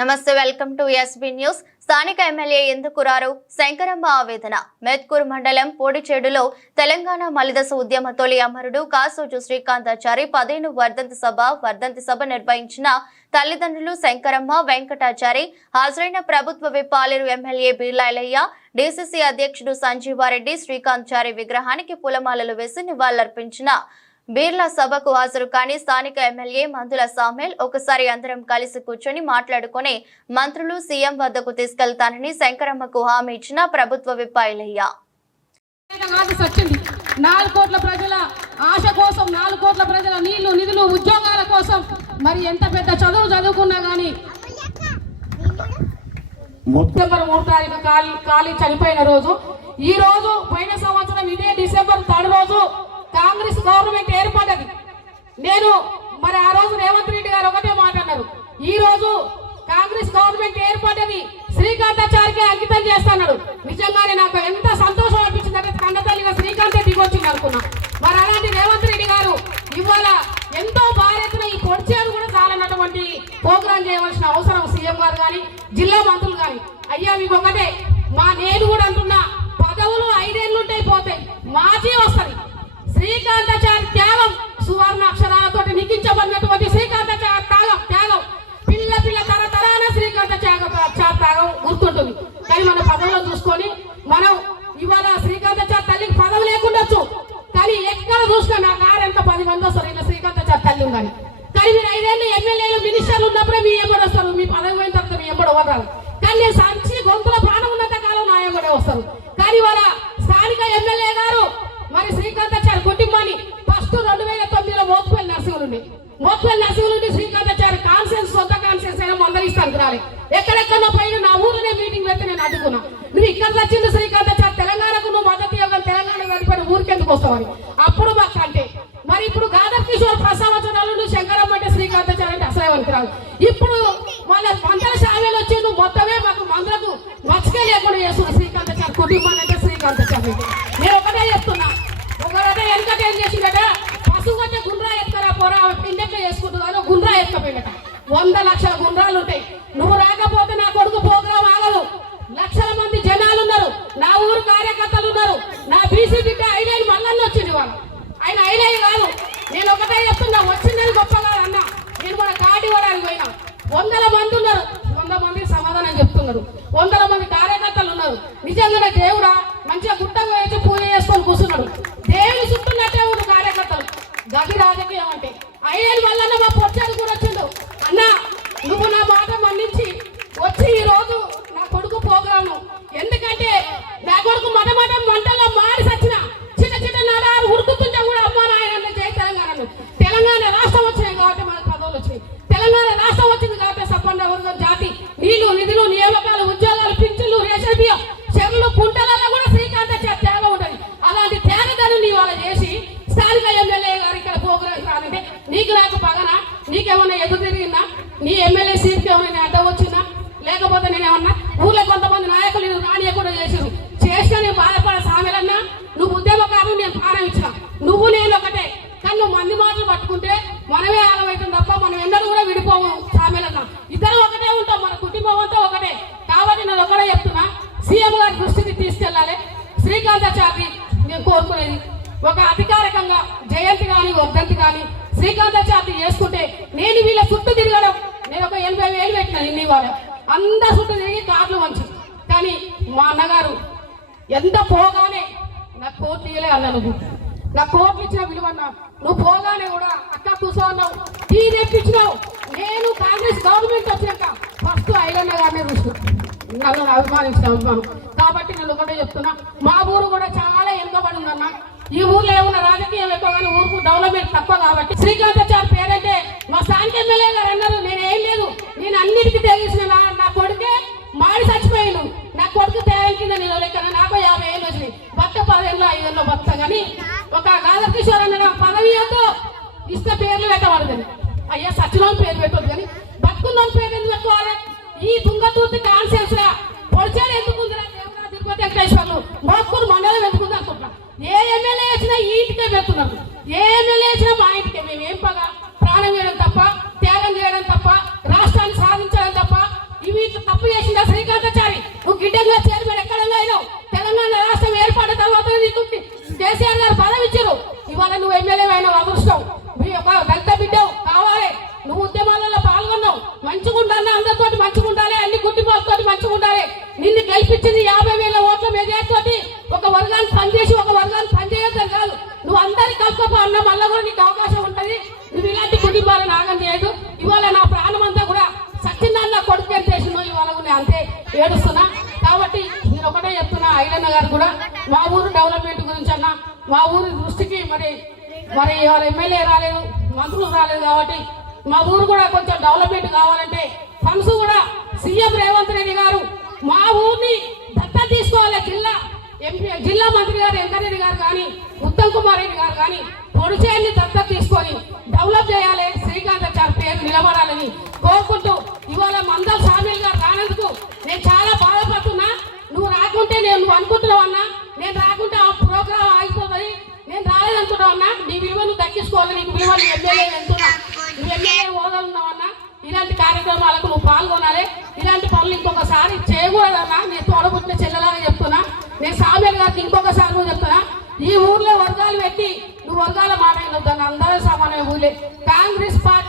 నమస్తే welcome to SB news. స్థానిక MLA ఎందుకు రారు? శంకరమ్మ ఆవేదన. మెత్కూర్ మండలం పోడిచేడులో తెలంగాణ మలిదశ ఉద్యమ తొలి అమరుడు కాసోజు శ్రీకాంతాచారి పదిహేను వర్ధంతి సభ వర్ధంతి సభ నిర్వహించిన తల్లిదండ్రులు శంకరమ్మ వెంకటాచారి హాజరైన ప్రభుత్వ విపాలేరు ఎమ్మెల్యే బీర్లాయలయ్య డీసీసీ అధ్యక్షుడు సంజీవారెడ్డి శ్రీకాంత్ చారి విగ్రహానికి పూలమాలలు వేసి నివాళులర్పించిన బీర్లా సభకు హాజరు కాని స్థానిక ఎమ్మెల్యే మందుల సామెల్ ఒకసారి అందరం కలిసి కూర్చొని మాట్లాడుకుని మంత్రులు సీఎం వద్దకు తీసుకెళ్తానని శంకరమ్మకు హామీ ఇచ్చిన ప్రభుత్వ విప్పాయిలయ్య. నాలుగు కోట్ల ప్రజల ఆశ కోసం నాలుగు కోట్ల ప్రజల నీళ్ళు నిధులు ఉద్యోగాల కోసం. మరి ఎంత పెద్ద చదువు చదువుకున్నా గానీ డిసెంబర్ మూడు తారీఖు ఖాళీ చనిపోయిన రోజు. ఈ రోజు పోయిన సంవత్సరం ఇదే డిసెంబర్ థర్డ్ రోజు కాంగ్రెస్ గవర్నమెంట్ ఏర్పడ్డది. నేను మరి ఆ రోజు రేవంత్ రెడ్డి గారు ఒకటే మాట అన్నారు. ఈ రోజు కాంగ్రెస్ గవర్నమెంట్ ఏర్పడ్డది శ్రీకాంతాచారికి అంకితం చేస్తున్నాడు నిజంగానే నాకు ఎంత సంతోషం అనిపించిందంటే కన్నతల్లిగా శ్రీకాంతే దిగొచ్చింది అనుకున్నా. మరి అలాంటి రేవంత్ రెడ్డి గారు ఇవాళ ఎంతో భార్యతను ఈ పొడిచేరు కూడా చాలన్నటువంటి ప్రోగ్రాం చేయవలసిన అవసరం సీఎం గారు కానీ జిల్లా మంత్రులు కానీ అయ్యా మీకు ఒకటే మా నేను కూడా అంటున్నా పదవులు ఐదేళ్ళు ఉంటే పోతాయి మాజీ వస్తుంది. శ్రీకాంతాచారి త్యాగం సువర్ణ అక్షరాలతో లిఖించబడినటువంటి శ్రీకాంతాచారి త్యాగం త్యాగం. పిల్ల పిల్ల తరతరాన శ్రీకాంతాచారి త్యాగం గుర్తుంటుంది. కానీ మన పదవులను చూసుకొని మనం ఇవాళ శ్రీకాంతాచారి తల్లికి పదవి లేకుండొచ్చు కానీ ఎక్కడ చూసినా నా కారు ఎంత పది మంది వస్తారు ఇలా శ్రీకాంతాచారి తల్లి ఉందని కానీ మీరు ఐదేళ్ళు ఎమ్మెల్యేలు మినిస్టర్లు ఉన్నప్పుడే మీ ఎంబడి వస్తారు. మీ పదవి పోయిన తర్వాత మీ ఎంబడి వదరాలి కానీ నేను సంచి గొంతుల ప్రాణం ఉన్నంత కాలం నా ఎంబడే వస్తారు. కానీ వాళ్ళ స్థానిక ఎమ్మెల్యేగా మరి శ్రీకాంతాచార్య కుటుంబాన్ని. ఫస్ట్ రెండు వేల తొమ్మిదిలో మోత్పల్లి నర్సింహులు ఉండే మోత్పల్లి శ్రీకాంతాచార్య ఉండి కాన్సెన్స్ సొంత కాన్సెన్స్ అయినా మందరిస్తాను రాలే ఎక్కడెక్కడో పైన నా ఊరినే మీటింగ్ పెడితే నేను అడ్డుకున్నా. నువ్వు ఇక్కడ వచ్చింది శ్రీకాంతాచార్య తెలంగాణకు నువ్వు మద్దతు ఇవ్వగల తెలంగాణ వెళ్ళిపోయిన ఊరికెందుకు వస్తావని. శ్రీకాంతాచారి ఇప్పుడు వాళ్ళ మందల శామ్యాలు వచ్చి నువ్వు మొత్తమే మాకు మందులకు మచ్చకే లేకుండా శ్రీకాంత శ్రీకాంతాచారి కుటుంబాన్ని అంటే శ్రీకాంతాచారి నేను ఒకటే చెప్తున్నా. ఒకరైతే వెనుకట ఏం చేసిందట పశువు కంటే గుండ్రా ఎత్తుకరా పోరా ఆమె పిండెక్క చేసుకుంటుంది గుండ్రా ఎత్తుకపోయిందట వంద లక్షల గుండ్రాలు ఉంటాయి. నువ్వు రాకపోతే నా కొడుకు ప్రోగ్రాం ఆగదు. లక్షల మంది జనాలు ఉన్నారు. నా ఊరు కార్యకర్తలు ఉన్నారు. నా బీసీ బిడ్డ ఐదేళ్ళు మల్లన్న వచ్చింది వాళ్ళు ఆయన ఐదేళ్ళు కాదు. నేను ఒకటే చెప్తున్నా. వచ్చిందని గొప్ప కాదు అన్నా. నేను కూడా కాటి ఇవ్వడానికి పోయినా. వందల మంది ఉన్నారు. వంద మంది సమాధానం చెప్తున్నారు. వందల మంది కార్యకర్తలు ఉన్నారు. నిజంగానే దేవుడా మంచిగా గుట్టంగా వేసి పూజ చేసుకొని కూర్చున్నాడు. దేవుని చుట్టూనట్టే ఉన్న కార్యకర్తలు. గది రాజకీయం అంటే. ఐదేళ్ళు మల్లన్న మా పొచ్చాడు కూడా వచ్చిండు. అన్న నువ్వు నా మాట మన్నించి వచ్చి ఈ రోజు నా కొడుకు ప్రోగ్రాము. ఎందుకంటే నా కొడుకు మటమటం మంట నీకేమన్నా ఎదురు తిరిగిందా? నీ ఎమ్మెల్యే సీట్కి ఏమైనా అడ్డం వచ్చిందా? లేకపోతే నేను ఏమన్నా ఊర్లో కొంతమంది నాయకులు నేను రానియకుండా చేశారు చేసినా నేను బాధపడ సామెలన్నా నువ్వు ఉద్యమకారులు నేను ప్రాణం ఇచ్చిన. నువ్వు నేను ఒకటే. కానీ నువ్వు మంది మాటలు పట్టుకుంటే మనమే ఆగమవుతుంది తప్ప మనం ఎన్నడూ కూడా విడిపోము సామెలన్నా. ఇద్దరు ఒకటే ఉంటాం మన కుటుంబం అంతా ఒకటే. కాబట్టి నేను ఒకటే చెప్తున్నా. సీఎం గారి దృష్టికి తీసుకెళ్ళాలి. శ్రీకాంతాచారి నేను కోరుకునేది. ఒక అధికారికంగా జయంతి కానీ వర్ధంతి కానీ శ్రీకాంతాచార్య చేసుకుంటే నేను వీళ్ళ చుట్టూ తిరగడం. నేను ఒక ఎనభై వేలు పెట్టిన ఇన్ని వాళ్ళ అందరు చుట్టూ తిరిగి కార్లు వంచు కానీ మా అన్నగారు ఎంత పోగానే నాకు కోర్టు ఇయ్యలే అన్న నువ్వు. నా కోర్టు ఇచ్చిన విలువన్నా. నువ్వు పోగానే కూడా అక్క కూర్చో అన్నావు. టీ తెప్పించినావు. నేను కాంగ్రెస్ గవర్నమెంట్ వచ్చాక ఫస్ట్ ఐలన్న గారినే చూసిన. నన్ను అభిమానించిన అభిమానం. కాబట్టి నేను ఒకటే చెప్తున్నా. మా ఊరు కూడా చాలా వెనుకబడి ఉందన్నా. ఈ ఊర్లో ఏమన్నా రాజకీయం ఎక్కువ కానీ ఊరుకు డెవలప్మెంట్ తక్కువ కాబట్టి. శ్రీకాంతాచారి పేరంటే మా స్థానిక ఎమ్మెల్యే గారు అన్నారు నేను ఏం లేదు. నేను అన్నిటికీ తెలిసిన నా కొడుకే మాడి చచ్చిపోయాను నా కొడుకు తేయం కింద నేను లెక్క నాకు యాభై ఏళ్ళు వచ్చినాయి. భర్త పదేళ్ళు ఐదేళ్ళు భర్త కానీ ఒక గాదర్ కిషోర్ అన్న పదవి ఏదో ఇష్ట పేర్లు పెట్టబడదని అయ్యా సచివం పేరు పెట్టదు కానీ బతుకున్న పేరు ఎందుకు పెట్టుకోవాలి? ఈ తుంగతూర్తి కాన్సెన్స్గా పొడిచేది ఎందుకు తిరుపతి వెంకటేశ్వర్లు. మోక్కూరు మండలం ఎందుకుంది అనుకుంటున్నా ఏ ఎమ్మెల్యే వచ్చినా ఈ ఇంటికే పెడుతున్నాం ఏ ఎమ్మెల్యే వచ్చినా మా ఇంటికే. మేము ఏం పగ? ప్రాణం చేయడం తప్ప త్యాగం చేయడం తప్ప రాష్ట్రాన్ని సాధించడం తప్ప ఇవి తప్పు చేసిందా శ్రీకాంతాచారి? నువ్వు గిడ్డంగా చైర్మన్ ఎక్కడంగా అయినా కలుసుకోపో మళ్ళీ కూడా నీకు అవకాశం ఉంటుంది. నువ్వు ఇలాంటి కుటుంబాలు ఆగం చేయదు ఇవాళ నా ప్రాణం అంతా కూడా సత్యనారాయణ కొడుకు ఎంత చేసినో ఇవాళ కూడా అంతే ఏడుస్తున్నా. కాబట్టి నేను ఒకటే చెప్తున్నా ఐలన్న గారు కూడా మా ఊరు డెవలప్మెంట్ గురించి అన్న మా ఊరి దృష్టికి మరి మరి ఎవరు ఎమ్మెల్యే రాలేదు మంత్రులు రాలేదు కాబట్టి మా ఊరు కూడా కొంచెం డెవలప్మెంట్ కావాలంటే ఫండ్స్ కూడా సీఎం రేవంత్ రెడ్డి గారు మా ఊరిని దత్తా తీసుకోవాలి. జిల్లా ఎంపీ జిల్లా మంత్రి గారు వెంకరెడ్డి గారు కానీ ఉత్తమ్ కుమార్ రెడ్డి గారు కానీ పొడిచేయాన్ని దత్తత తీసుకొని డెవలప్ చేయాలి. శ్రీకాంతాచారి పేరు నిలబడాలని కోరుకుంటూ ఇవాళ మందల సామీల్ గారు రానందుకు నేను చాలా బాధపడుతున్నా. నువ్వు రాకుంటే నేను నువ్వు అనుకుంటున్నావు అన్నా. నేను రాకుంటే ఆ ప్రోగ్రామ్ ఆగిపోతుంది. నేను రాలేదనుకుంటావు అన్నా. నీ విలువను తగ్గించుకోవాలి దక్కించుకోవాలి. నీకు విలువ నీ ఎమ్మెల్యే ఎంతున్నా. నువ్వు ఎమ్మెల్యే హోదాలున్నావన్నా ఇలాంటి కార్యక్రమాలకు నువ్వు పాల్గొనాలి. ఇలాంటి పనులు ఇంకొకసారి చేయకూడదన్నా. నేను తోడబుట్టిన చెల్లెలాగా చెప్తున్నా. నేను సామేల్ గారికి ఇంకొకసారి నువ్వు చెప్తున్నా. ఈ ఊర్లో వర్గాలు పెట్టి నువ్వు వర్గాల మాట వినొద్దు అందరూ సమానమే ఊళ్ళే కాంగ్రెస్ పార్టీ